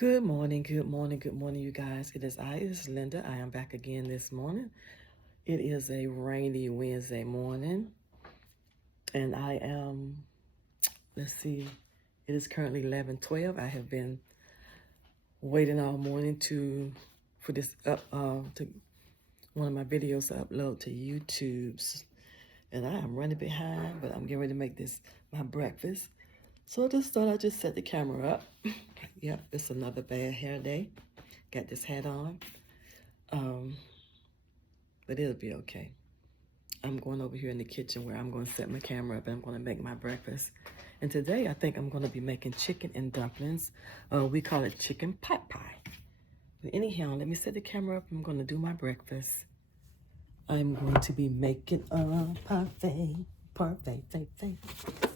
Good morning, good morning, good morning, you guys. It is Linda. I am back again this morning. It is a rainy Wednesday morning, and let's see, it is currently 11:12. I have been waiting all morning for this to one of my videos to upload to YouTube's, and I am running behind, but I'm getting ready to make this my breakfast. So I just thought I'd just set the camera up. Yep, it's another bad hair day. Got this hat on. But it'll be okay. I'm going over here in the kitchen where I'm going to set my camera up and I'm going to make my breakfast. And today I think I'm going to be making chicken and dumplings. We call it chicken pot pie. But anyhow, let me set the camera up. I'm going to do my breakfast. I'm going to be making a parfait. Parfait.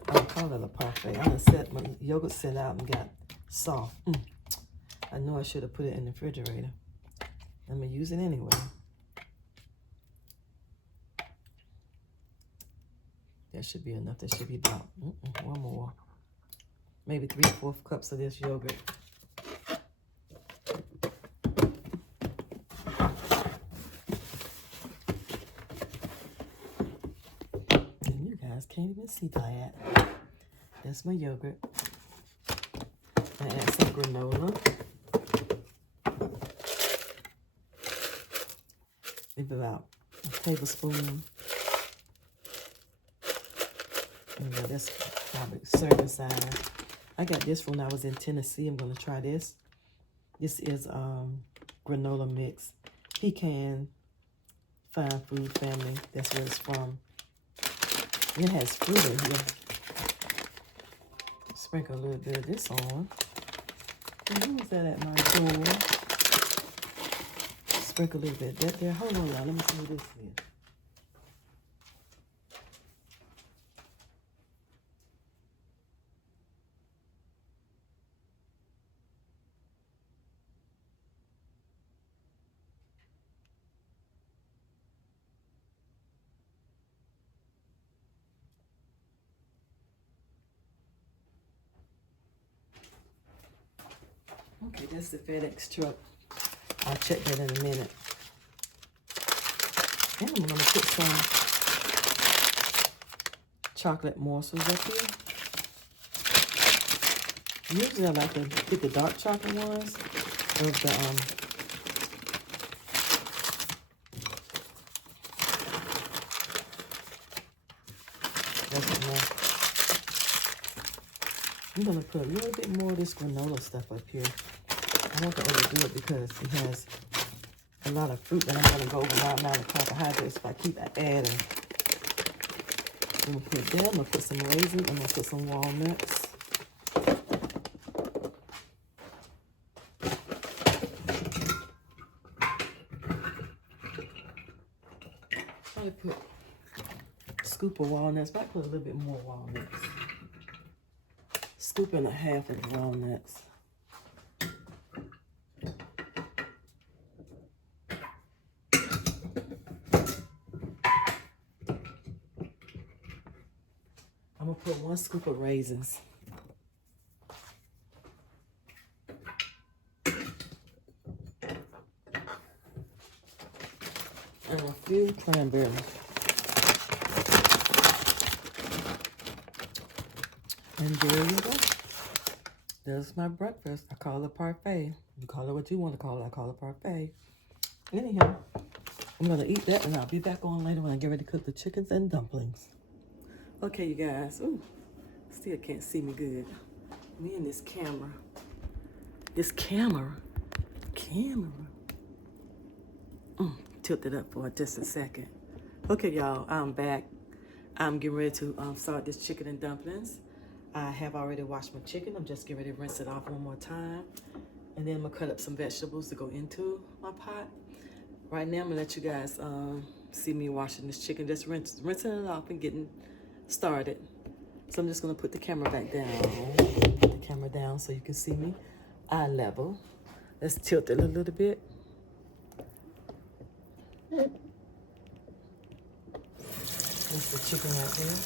I call it a parfait. I'm going to set my yogurt set out and got soft. I know I should have put it in the refrigerator. I'm going to use it anyway. That should be enough. That should be about one more. Maybe 3/4 cups of this yogurt. And you guys can't even see that. That's my yogurt. I add some granola. Maybe about a tablespoon. That's probably serving size. I got this when I was in Tennessee. I'm going to try this. This is granola mix. Pecan Fine Food Family. That's where it's from. It has fruit in here. Sprinkle a little bit of this on. And who was that at my door? Sprinkle a little bit of that there. Hold on now. Let me see what this is. Okay, that's the FedEx truck. I'll check that in a minute. And I'm going to put some chocolate morsels up here. Usually I like to get the dark chocolate ones. Of the, that's enough. I'm going to put a little bit more of this granola stuff up here. I want to overdo it because it has a lot of fruit that I'm going to go over my amount of carbohydrates if I keep adding. I'm going to put that. I'm going to put some raisins. I'm going to put some walnuts. Probably put a scoop of walnuts. Might put a little bit more walnuts. Scoop and a half of the walnuts. I'm going to put 1 scoop of raisins. And a few cranberries. And there you go. That's my breakfast. I call it parfait. You call it what you want to call it. I call it parfait. Anyhow, I'm going to eat that and I'll be back on later when I get ready to cook the chickens and dumplings. Okay, you guys. Ooh, still can't see me good. Me and this camera. This camera. Tilt it up for just a second. Okay, y'all, I'm back. I'm getting ready to start this chicken and dumplings. I have already washed my chicken. I'm just getting ready to rinse it off one more time. And then I'm gonna cut up some vegetables to go into my pot. Right now, I'm gonna let you guys see me washing this chicken, just rinsing it off and getting started. So I'm just gonna put the camera back down. Put the camera down so you can see me eye level. Let's tilt it a little bit. That's the chicken right there.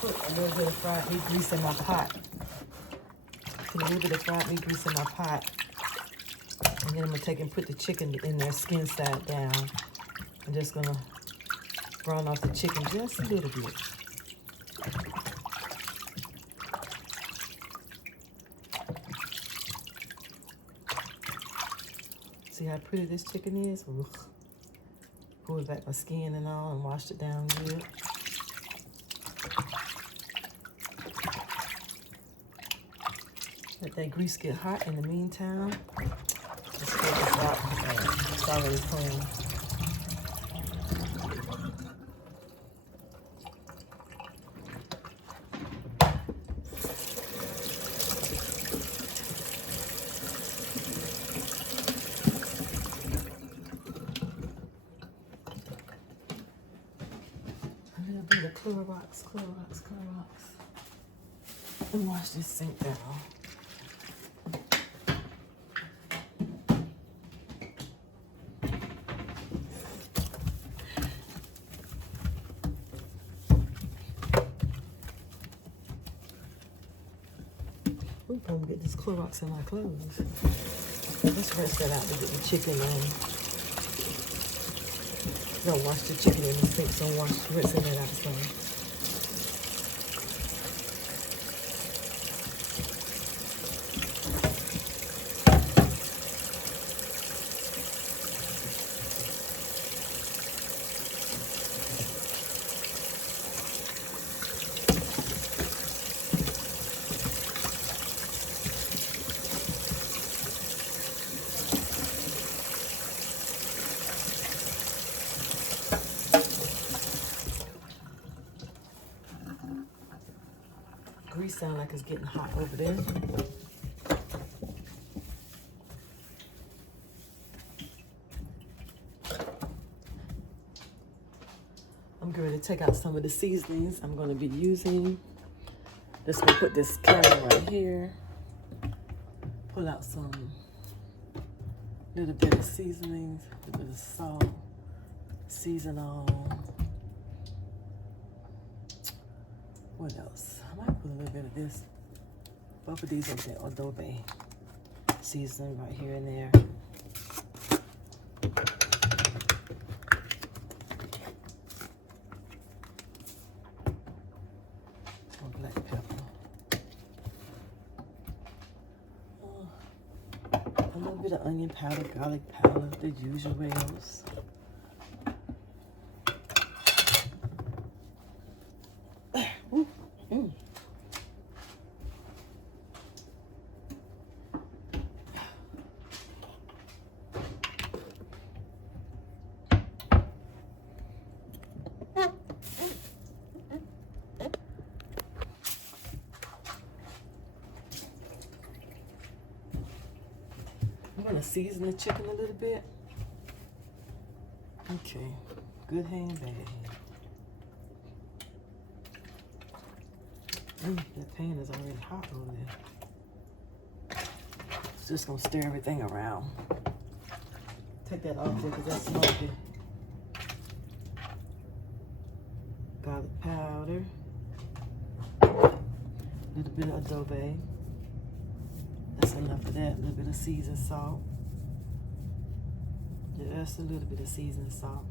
put a little bit of fried meat grease in my pot. Put a little bit of fried meat grease in my pot. And then I'm going to take and put the chicken in there, skin side down. I'm just going to brown off the chicken just a little bit. See how pretty this chicken is? Ugh. Pulled back my skin and all and washed it down good. Let that grease get hot in the meantime. Let's take this out. It's already clean. A little bit of Clorox. And wash this sink down. Ooh, I'm gonna get this Clorox in my clothes. Let's rinse that out to get the chicken in. Don't wash the chicken in the sink, so rinsing that out some. Grease sound like it's getting hot over there. I'm going to take out some of the seasonings I'm going to be using. Just going to put this camera right here. Pull out some little bit of seasonings, a little bit of salt, season all. What else? I might put a little bit of this. Both of these are the adobe seasoning right here and there. Some black pepper. A little bit of onion powder, garlic powder, the usuals. I'm gonna season the chicken a little bit. Okay, good hand, bad hand. That pan is already hot over there. Just gonna stir everything around. Take that off there because that's smoky. Garlic powder. A little bit of adobe. That's enough of that. A little bit of seasoned salt. Just a little bit of seasoned salt.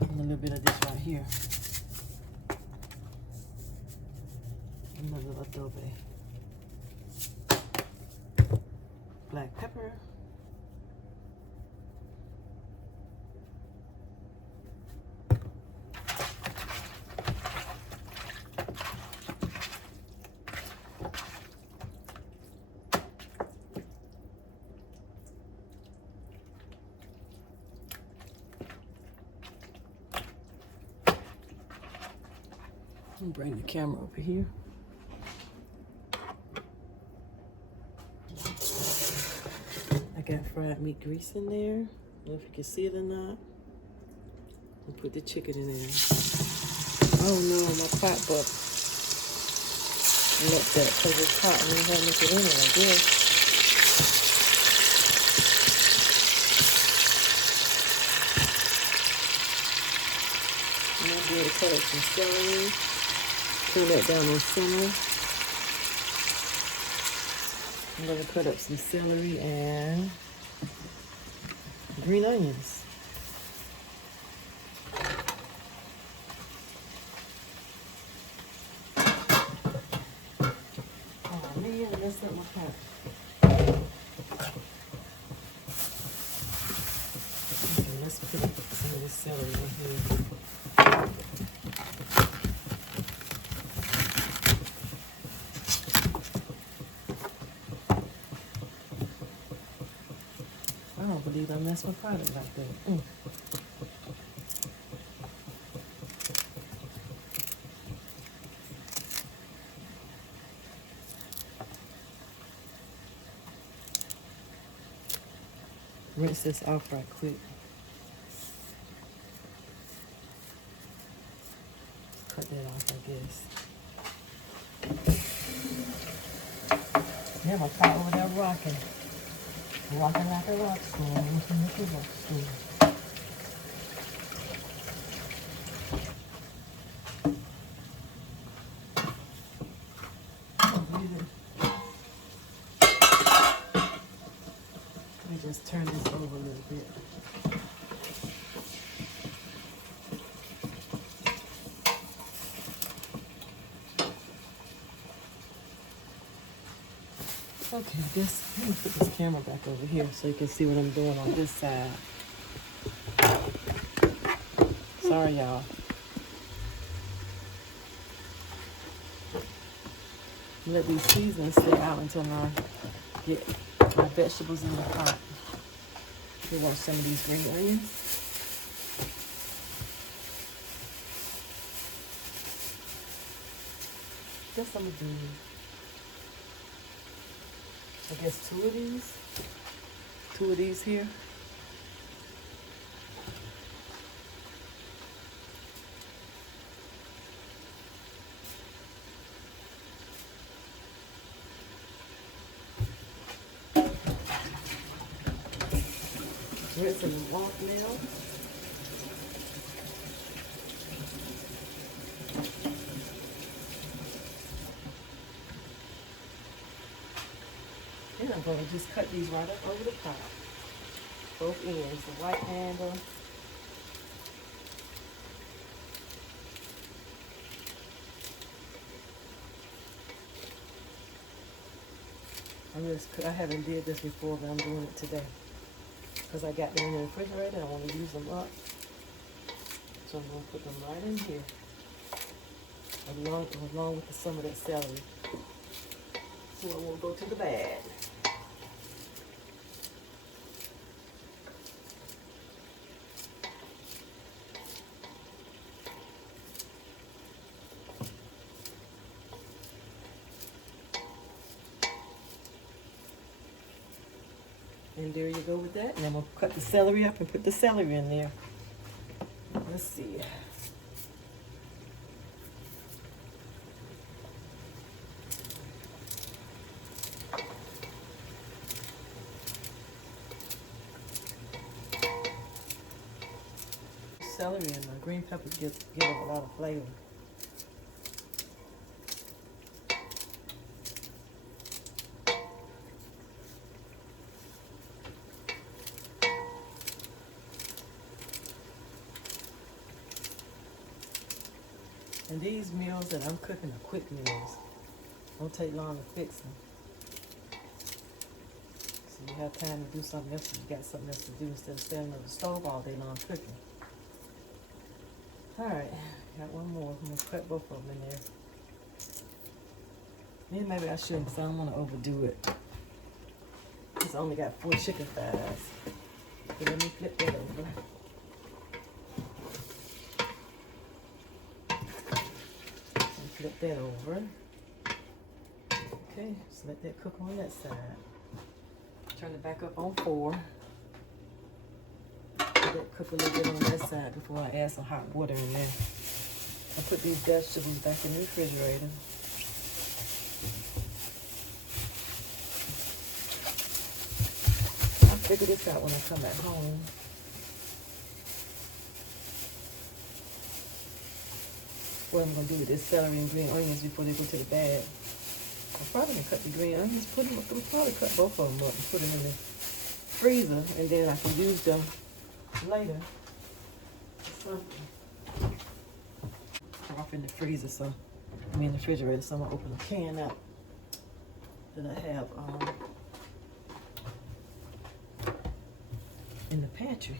And a little bit of this right here. And a little adobe. Black pepper. Bring the camera over here. I got fried meat grease in there. I don't know if you can see it or not. And put the chicken in there. Oh no, my pot butt. Let that because it's hot and you have to put it in it, I guess. I'm gonna be able to cut up some celery. turn that down on simmer. I'm going to cut up some celery and green onions. Oh man, I messed up my pot. Okay, let's put some of this celery in here. I don't believe I messed my pot up like that. Rinse this off right quick. Cut that off, I guess. Yeah, my pot over there rocking. Rocking like a rock star. Rocking like a rock star. Let me just turn this over a little bit. Okay, let me put this camera back over here so you can see what I'm doing on this side. Sorry, y'all. Let these seasonings stay out until I get my vegetables in the pot. You want some of these green onions? Just I'm gonna do, I guess, two of these here. Rinse them off now. And I'm going to just cut these right up over the top. Both ends, the white handle. I haven't did this before, but I'm doing it today. Because I got them in the refrigerator, I want to use them up. So I'm going to put them right in here. Along with some of that celery. So it won't go to the bad. And there you go with that. And then we'll cut the celery up and put the celery in there. Let's see. Celery and the green peppers give it a lot of flavor. And these meals that I'm cooking are quick meals. Don't take long to fix them. So you have time to do something else. You got something else to do instead of standing on the stove all day long cooking. All right, got one more. I'm gonna cut both of them in there. Yeah, maybe I shouldn't, because I don't want to overdo it. Because I only got 4 chicken thighs. So let me flip that over. Flip that over. Okay, just let that cook on that side. Turn it back up on 4. Let that cook a little bit on that side before I add some hot water in there. I put these vegetables back in the refrigerator. I'll figure this out when I come back home. what I'm gonna do with this celery and green onions before they go to the bag. I'm probably gonna cut the green onions, I'm gonna probably cut both of them up and put them in the freezer, and then I can use them later. Something. Off in the freezer, so I mean the refrigerator. So I'm gonna open a can up that I have in the pantry.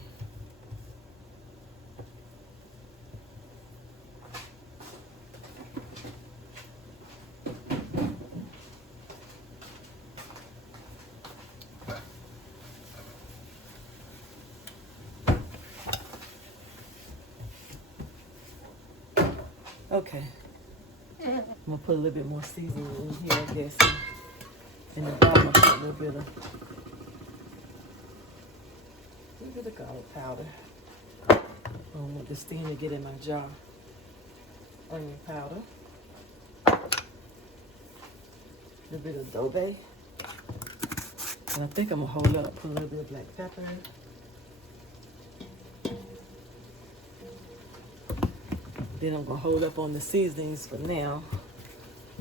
Okay, I'm gonna put a little bit more seasoning in here, I guess. In the bottom, I'll put a little bit of garlic powder. I don't want the steam to get in my jar. Onion powder. A little bit of adobe. And I think I'm gonna hold up, put a little bit of black pepper. Then I'm gonna hold up on the seasonings for now.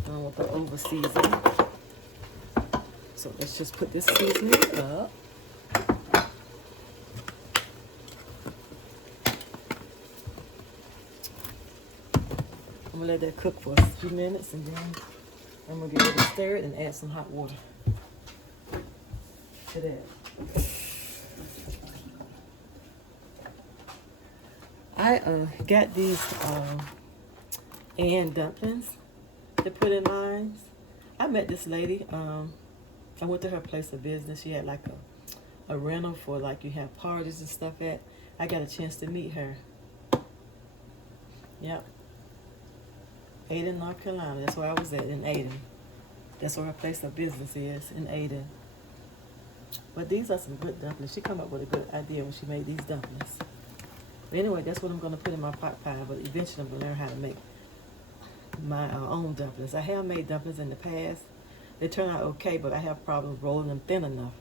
I don't want to over season. So let's just put this seasoning up. I'm gonna let that cook for a few minutes, and then I'm gonna get ready to stir it and add some hot water to that. I got these dumplings to put in mine. I met this lady. I went to her place of business. She had like a rental for like you have parties and stuff at. I got a chance to meet her. Yep. Aden, North Carolina. That's where I was at, in Aden. That's where her place of business is, in Aden. But these are some good dumplings. She come up with a good idea when she made these dumplings. But anyway, that's what I'm going to put in my pot pie. But eventually I'm going to learn how to make my own dumplings. I have made dumplings in the past. They turn out okay, but I have problems rolling them thin enough.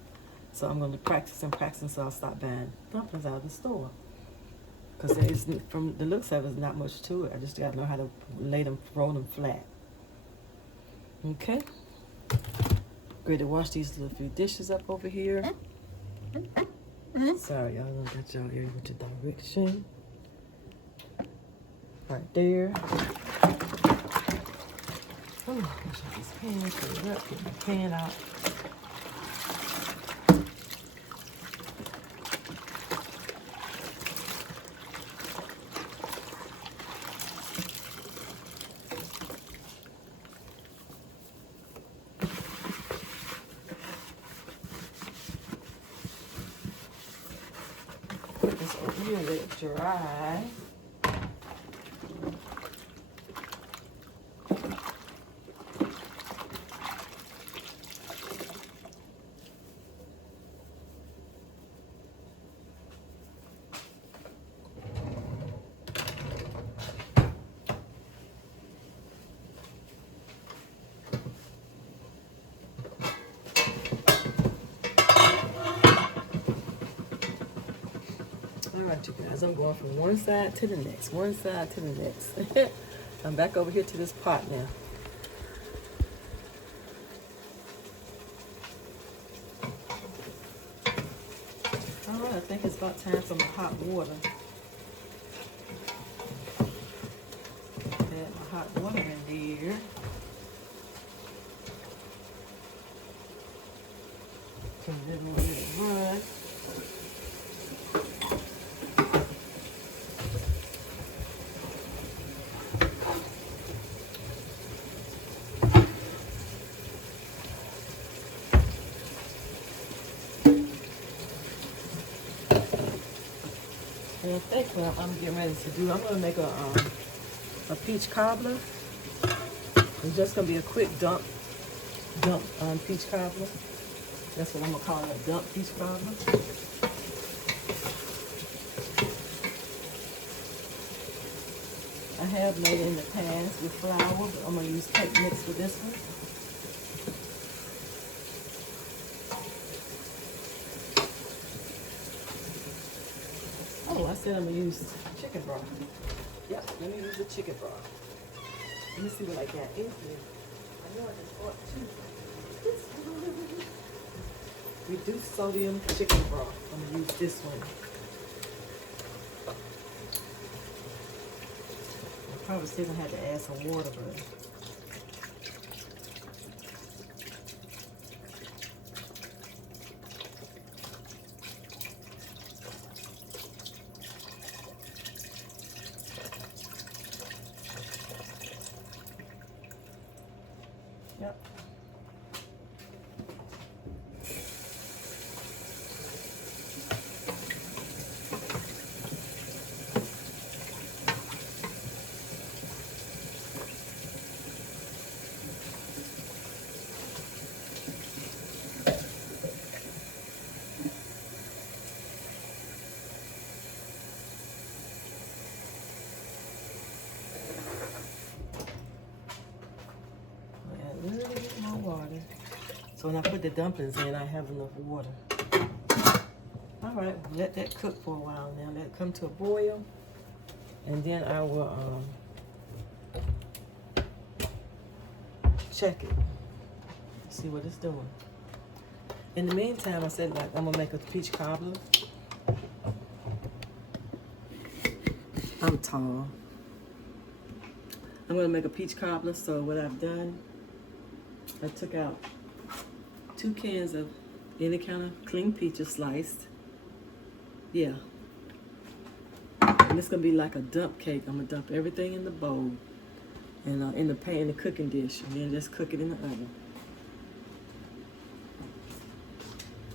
So I'm going to practice and practice, so I'll stop buying dumplings out of the store. Because from the looks of it, there's not much to it. I just got to know how to roll them flat. Okay. Great to wash these little few dishes up over here. Sorry, y'all, I don't got y'all here with the direction. Right there. Oh, wash out this pan, put it up, get my pan out. Put this over here, let it dry. Alright, you guys, I'm going from one side to the next, one side to the next. I'm back over here to this pot now. Alright, I think it's about time for my hot water. Add my hot water in there. Turn it on, let it run. And I think what I'm getting ready to do, I'm going to make a peach cobbler. It's just going to be a quick dump peach cobbler. That's what I'm going to call it, a dump peach cobbler. I have made it in the past with flour, but I'm going to use cake mix for this one. Oh, I said I'm going to use chicken broth. Yep, let me use the chicken broth. Let me see what I got in here. I know I just bought two. Reduced sodium chicken broth. I'm gonna use this one. I probably still gonna have to add some water, but yep. Add a little bit more water. So when I put the dumplings in, I have enough water. All right, let that cook for a while now. Let it come to a boil, and then I will check it, see what it's doing. In the meantime, I said like I'm gonna make a peach cobbler. I'm tall. I'm gonna make a peach cobbler. So what I've done, I took out 2 cans of any kind of clean peaches sliced. Yeah. And it's gonna be like a dump cake. I'm gonna dump everything in the bowl and in the pan, in the cooking dish, and then just cook it in the oven.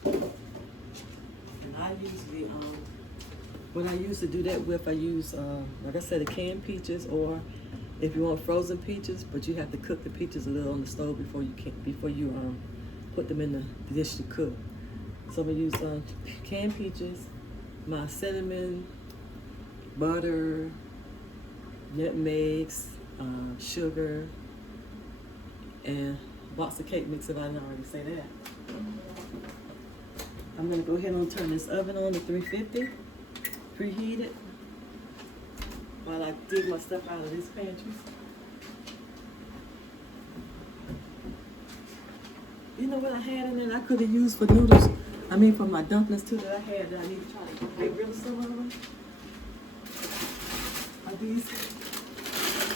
And I usually, what I used to do that with, I use, like I said, the canned peaches, or if you want frozen peaches, but you have to cook the peaches a little on the stove before you put them in the dish to cook. So I'm gonna use canned peaches, my cinnamon, butter, nutmegs, sugar, and box of cake mix if I didn't already say that. I'm gonna go ahead and turn this oven on to 350, preheat it, while I dig my stuff out of this pantry. You know what I had in there I could have used for noodles? I mean for my dumplings too that I had that I need to try to get rid of some of them. Are these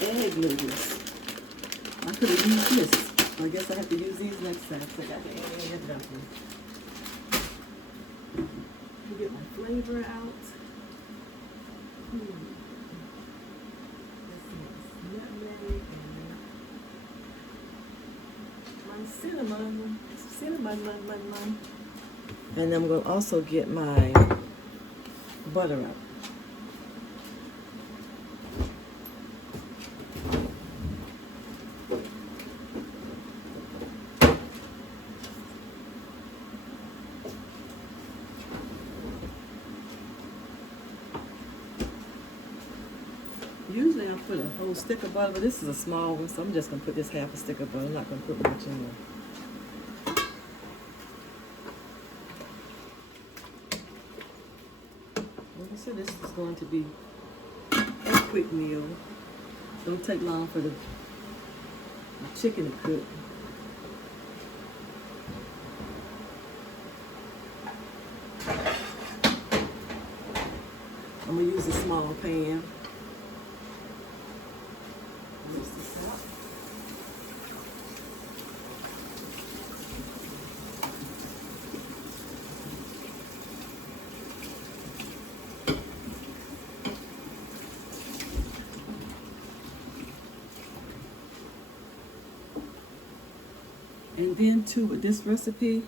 egg noodles? I could have used this. I guess I have to use these next time because I got the egg dumplings. To get my flavor out. Cinnamon. And I'm going to also get my butter up. Usually I put a whole stick of butter, but this is a small one, so I'm just going to put this half a stick of butter. I'm not going to put much in there. So this is going to be a quick meal. Don't take long for the chicken to cook. I'm gonna use a small pan. Mix this up. And then too, with this recipe,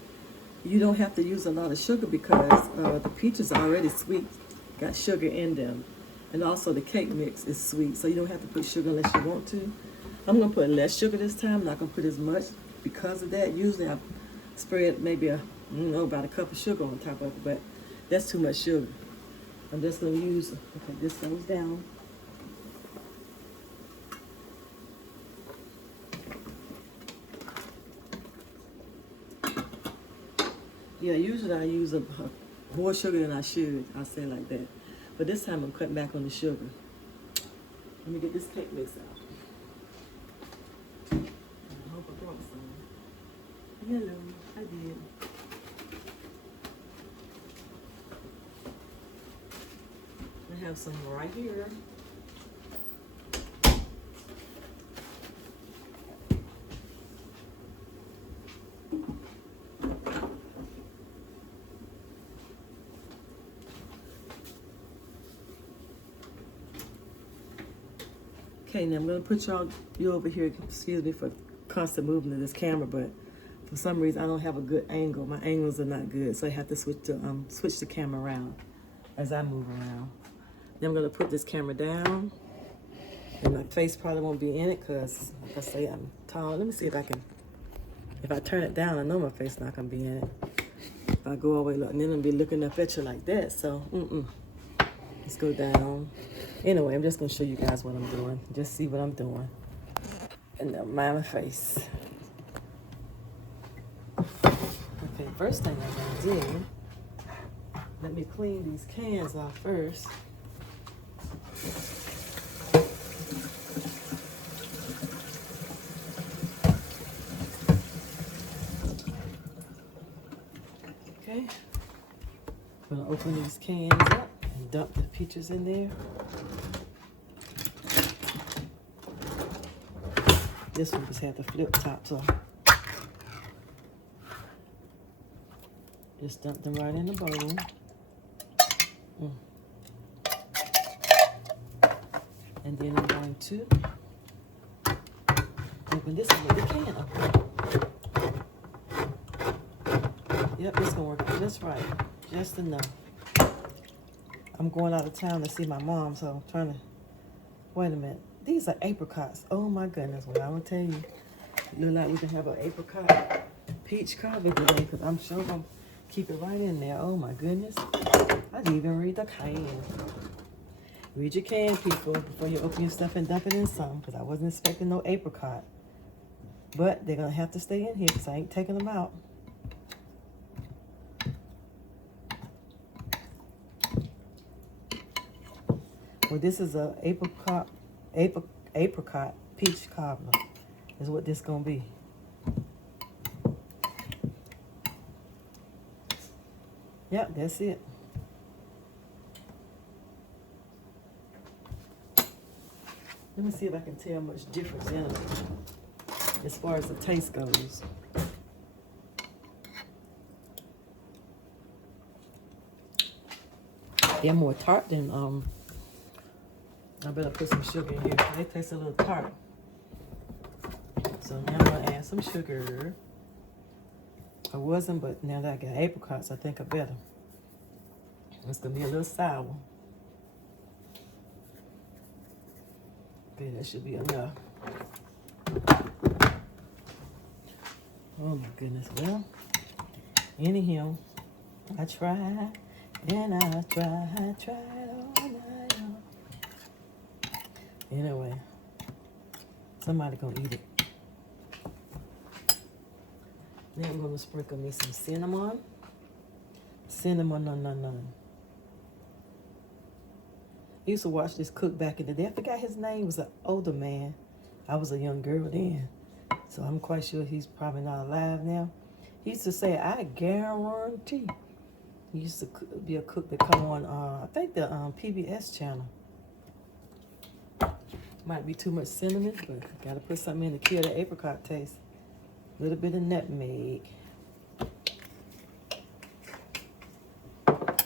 you don't have to use a lot of sugar because the peaches are already sweet, got sugar in them. And also the cake mix is sweet, so you don't have to put sugar unless you want to. I'm gonna put less sugar this time, I'm not gonna put as much because of that. Usually I spread maybe about a cup of sugar on top of it, but that's too much sugar. I'm just gonna use, okay, this goes down. Yeah, usually I use more sugar than I should. I say it like that. But this time I'm cutting back on the sugar. Let me get this cake mix out. Hello, I did. I have some right here. Okay, now I'm gonna put you over here. Excuse me for constant movement of this camera, but for some reason I don't have a good angle. My angles are not good, so I have to switch the camera around as I move around. Then I'm gonna put this camera down, and my face probably won't be in it because, like I say, I'm tall. Let me see if I can. If I turn it down, I know my face not gonna be in it. If I go all the way, and then I'll be looking up at you like that. So, let's go down. Anyway, I'm just gonna show you guys what I'm doing. Just see what I'm doing, and then mind my face. Okay, first thing I'm gonna do. Let me clean these cans off first. Okay, I'm gonna open these cans up and dump the peaches in there. This one just had the flip top, so just dump them right in the bowl. And then I'm going to open this one with the can open. Yep, it's gonna work just right, just enough. I'm going out of town to see my mom, so I'm trying to, wait a minute. These are apricots. Oh my goodness, well, I'm gonna tell you, it look like we can have an apricot peach cobbler today, because I'm sure I'm gonna keep it right in there. Oh my goodness. I didn't even read the can. Read your can, people, before you open your stuff and dump it in some, because I wasn't expecting no apricot. But they're gonna have to stay in here because I ain't taking them out. Well, this is a apricot peach cobbler is what this gonna be. Yep, that's it. Let me see if I can tell much difference in them as far as the taste goes. They're more tart than I better put some sugar in here. They taste a little tart. So now I'm gonna add some sugar. I wasn't, but now that I got apricots, I think I better. It's gonna be a little sour. Okay, that should be enough. Oh my goodness. Well, anyhow, I tried and I tried all night long. Anyway, somebody gonna eat it. Then I'm gonna sprinkle me some cinnamon. Cinnamon. I used to watch this cook back in the day. I forgot his name. He was an older man. I was a young girl then. So I'm quite sure he's probably not alive now. He used to say, I guarantee. He used to be a cook that come on, I think the PBS channel. Might be too much cinnamon, but gotta put something in to kill the apricot taste. A little bit of nutmeg.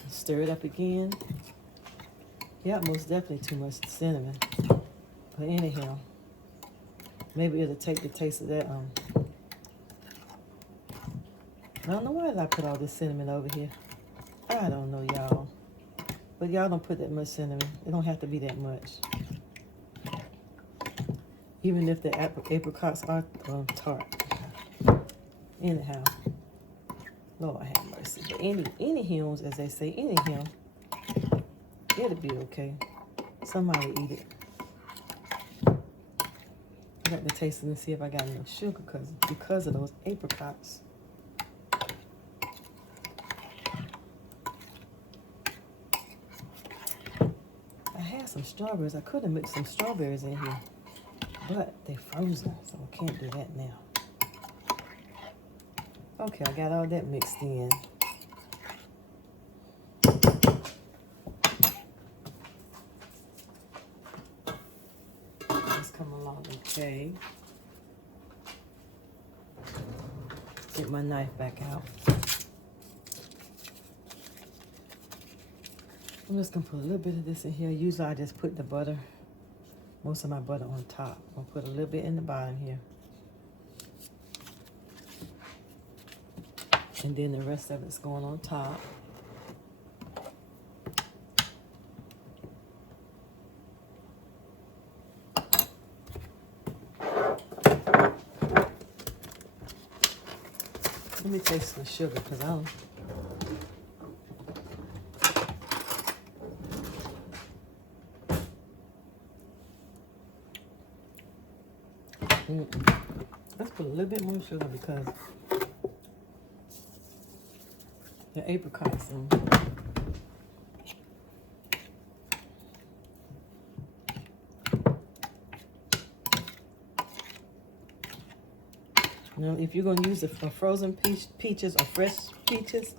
Stir it up again. Yeah, most definitely too much cinnamon. But anyhow, maybe it'll take the taste of that. I don't know why did I put all this cinnamon over here. I don't know, y'all. But y'all don't put that much cinnamon. It don't have to be that much. Even if the apricots are tart. Anyhow, Lord have mercy. But anyhow, as they say, anyhow, it'll be okay. Somebody eat it. I got to taste it and see if I got enough sugar because of those apricots. I had some strawberries. I could have mixed some strawberries in here, but they're frozen, so I can't do that now. Okay, I got all that mixed in. It's coming along okay. Get my knife back out. I'm just gonna put a little bit of this in here. Usually I just put the butter, most of my butter on top. I'll put a little bit in the bottom here. And then the rest of it's going on top. Let me taste the sugar because I don't. Let's put a little bit more sugar because the apricots and now, if you're going to use the frozen peaches or fresh peaches,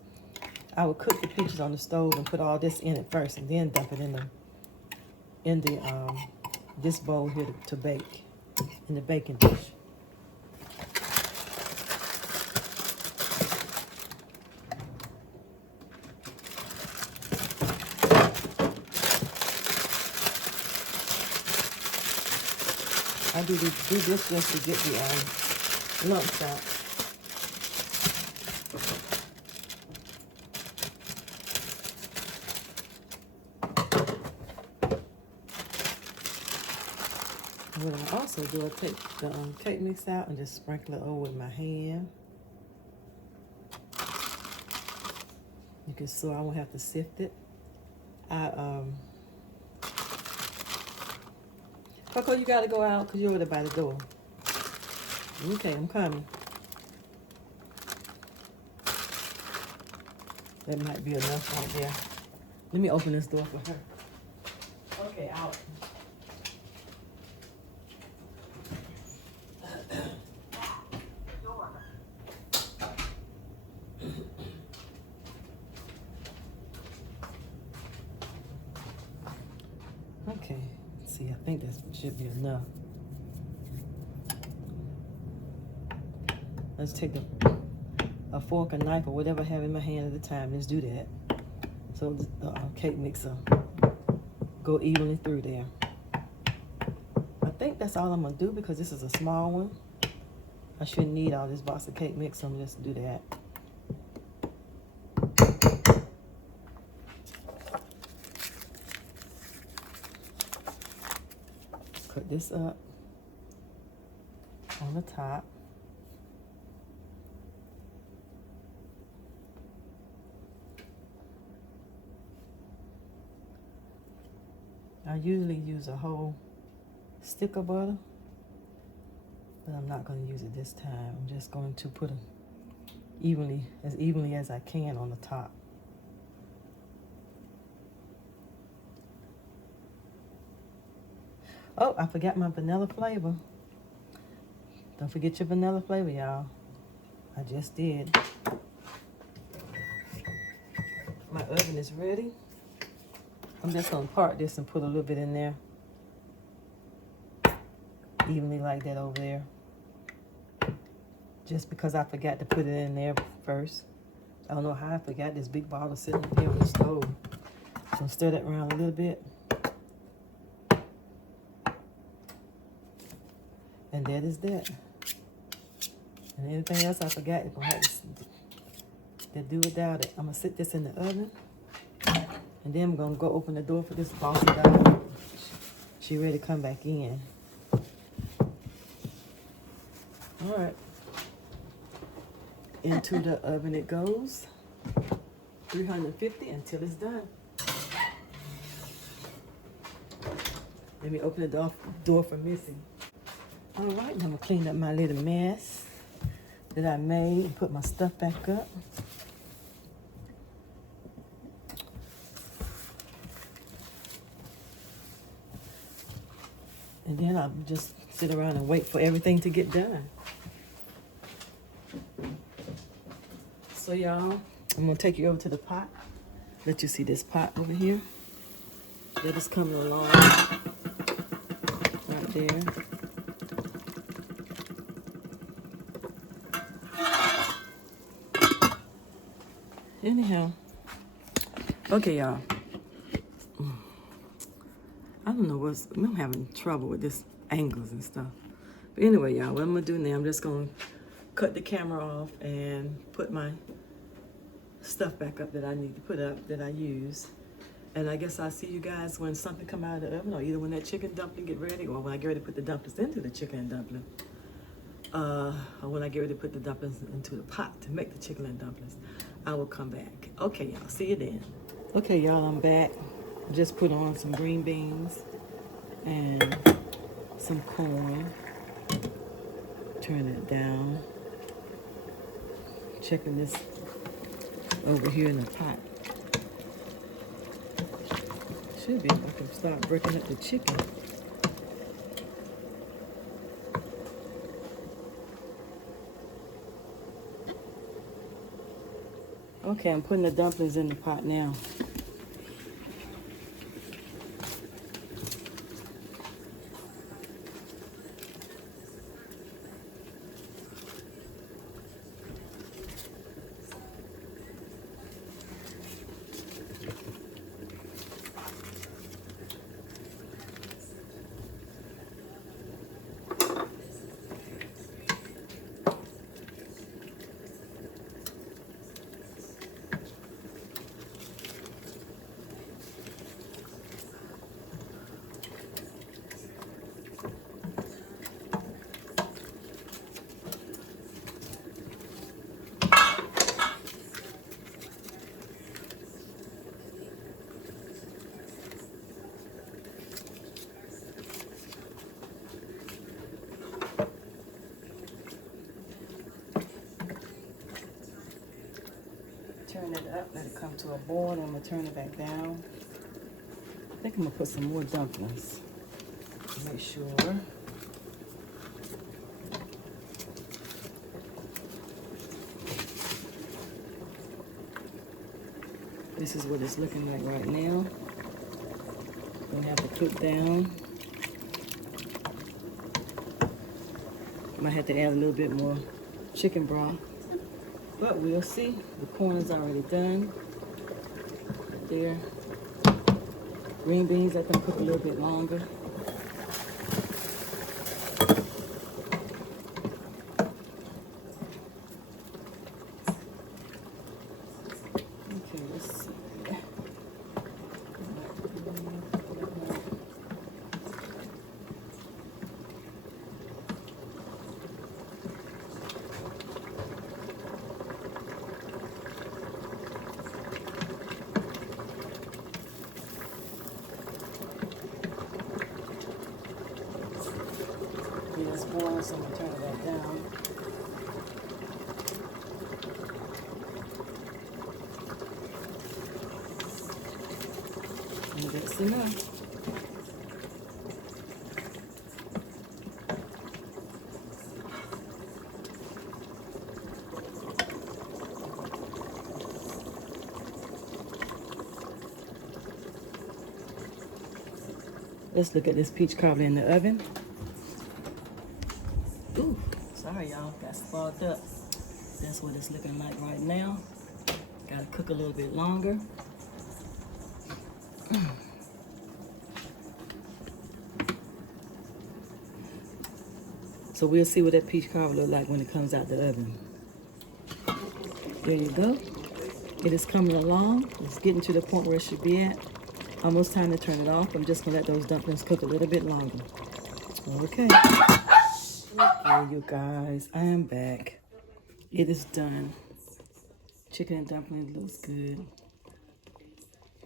I would cook the peaches on the stove and put all this in it first, and then dump it in the this bowl here to bake in the baking dish. I do this just to get the lumps out. What I also do, I take the cake mix out and just sprinkle it over with my hand. You can, so I won't have to sift it. Coco, you gotta go out because you're over there by the door. Okay, I'm coming. That might be enough right there. Let me open this door for her. Okay, out. Okay, see, I think that should be enough. Let's take a fork, a knife, or whatever I have in my hand at the time. Let's do that. So the cake mixer go evenly through there. I think that's all I'm gonna do because this is a small one. I shouldn't need all this box of cake mix, so I'm just do that. Put this up on the top. I usually use a whole stick of butter, but I'm not going to use it this time. I'm just going to put it evenly as I can on the top. Oh, I forgot my vanilla flavor. Don't forget your vanilla flavor, y'all. I just did. My oven is ready. I'm just going to part this and put a little bit in there. Evenly like that over there. Just because I forgot to put it in there first. I don't know how I forgot this big bottle sitting up here on the stove. So stir that around a little bit. And that is that. And anything else I forgot, you're going to have to do without it. I'm going to sit this in the oven. And then I'm going to go open the door for this bossy dog. She ready to come back in. All right. Into the oven it goes. 350 until it's done. Let me open the door for Missy. All right, I'm going to clean up my little mess that I made and put my stuff back up. And then I'll just sit around and wait for everything to get done. So y'all, I'm gonna take you over to the pot. Let you see this pot over here. That is coming along right there. Anyhow, okay, y'all. I don't know I'm having trouble with this angles and stuff. But anyway, y'all, what I'm gonna do now, I'm just gonna cut the camera off and put my stuff back up that I need to put up that I use. And I guess I'll see you guys when something come out of the oven, or either when that chicken dumpling get ready, or when I get ready to put the dumplings into the chicken and dumpling. Or when I get ready to put the dumplings into the pot to make the chicken and dumplings. I will come back. Okay, y'all, see you then. Okay, y'all, I'm back. Just put on some green beans and some corn. Turn it down. Checking this over here in the pot. Should be, I can start breaking up the chicken. Okay, I'm putting the dumplings in the pot now. Turn it up, let it come to a boil, and I'm gonna turn it back down. I think I'm gonna put some more dumplings. Make sure. This is what it's looking like right now. Gonna have to cook down. Might have to add a little bit more chicken broth. But we'll see. The corn is already done. There. Green beans, I can cook a little bit longer. Okay, let's see. It's boiling, so I'm going to turn it back down. And that's enough. Let's look at this peach cobbler in the oven. Ooh, sorry y'all, got fogged up. That's what it's looking like right now. Gotta cook a little bit longer. So we'll see what that peach cobbler look like when it comes out the oven. There you go. It is coming along. It's getting to the point where it should be at. Almost time to turn it off. I'm just gonna let those dumplings cook a little bit longer. Okay. Okay, you guys, I am back. It is done. Chicken and dumpling looks good.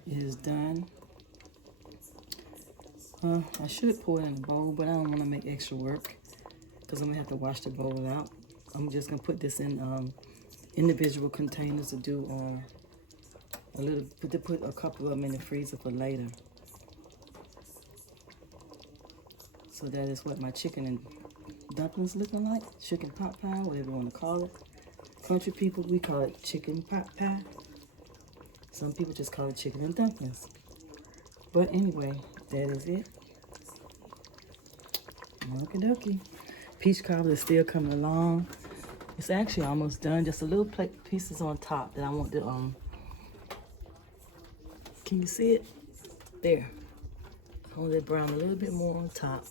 It is done. I should pour it in a bowl, but I don't want to make extra work because I'm gonna have to wash the bowl out. I'm just gonna put this in individual containers to do put a couple of them in the freezer for later. So that is what my chicken and dumplings looking like. Chicken pot pie, whatever you want to call it. Country people, we call it chicken pot pie. Some people just call it chicken and dumplings. But anyway, that is it. Okie dokie. Peach cobbler is still coming along. It's actually almost done. Just a little pieces on top that I want to, can you see it? There. I want it brown a little bit more on top.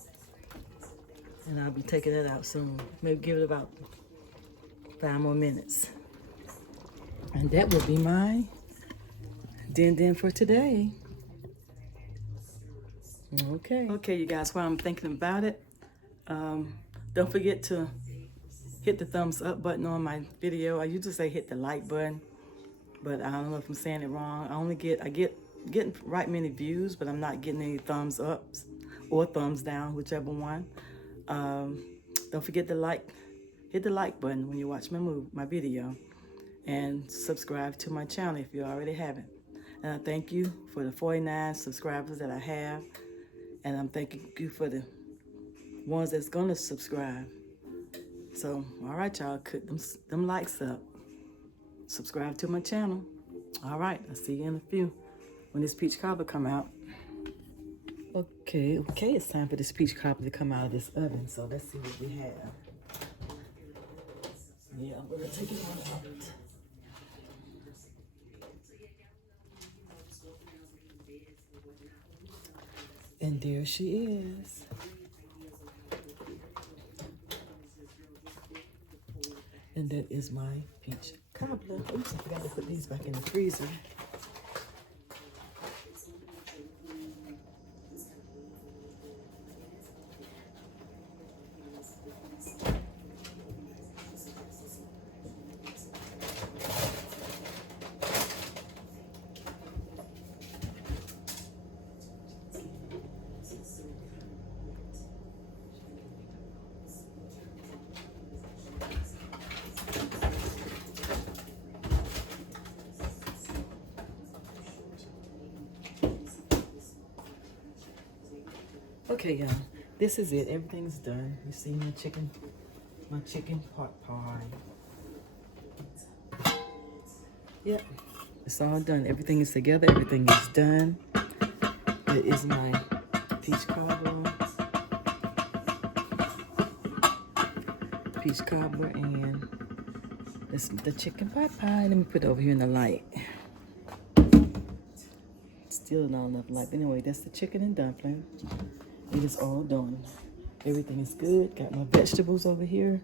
And I'll be taking that out soon. Maybe give it about 5 more minutes. And that will be my din for today. Okay, you guys, while I'm thinking about it, don't forget to hit the thumbs up button on my video. I usually say hit the like button, but I don't know if I'm saying it wrong. I get right many views, but I'm not getting any thumbs ups or thumbs down, whichever one. Don't forget to hit the like button when you watch my video, and subscribe to my channel if you already haven't. And I thank you for the 49 subscribers that I have, and I'm thanking you for the ones that's gonna subscribe. So, all right, y'all, cook them likes up. Subscribe to my channel. All right, I'll see you in a few when this peach cobbler come out. Okay, it's time for this peach cobbler to come out of this oven. So let's see what we have. Yeah, I'm gonna take it all out. And there she is. And that is my peach cobbler. Oops, I forgot to put these back in the freezer. Okay, y'all, this is it. Everything's done. You see my chicken pot pie. Yep, it's all done. Everything is together. Everything is done. It is my peach cobbler. And this the chicken pot pie. Let me put it over here in the light. Still not enough light. But anyway, that's the chicken and dumpling. It is all done. Everything is good. Got my vegetables over here.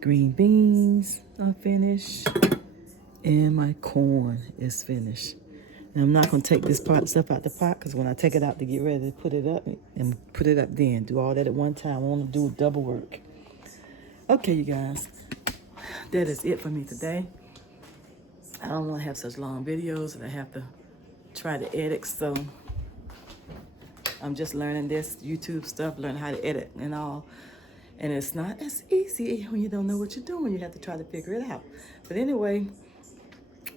Green beans are finished. And my corn is finished. And I'm not going to take this stuff out the pot, because when I take it out to get ready to put it up, and put it up then, do all that at one time. I want to do double work. Okay, you guys. That is it for me today. I don't want to have such long videos that I have to try to edit, so I'm just learning this YouTube stuff, learning how to edit and all. And it's not as easy when you don't know what you're doing. You have to try to figure it out. But anyway,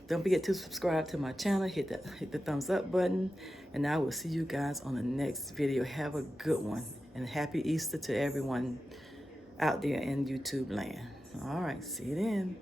don't forget to subscribe to my channel. Hit the thumbs up button. And I will see you guys on the next video. Have a good one. And happy Easter to everyone out there in YouTube land. All right, see you then.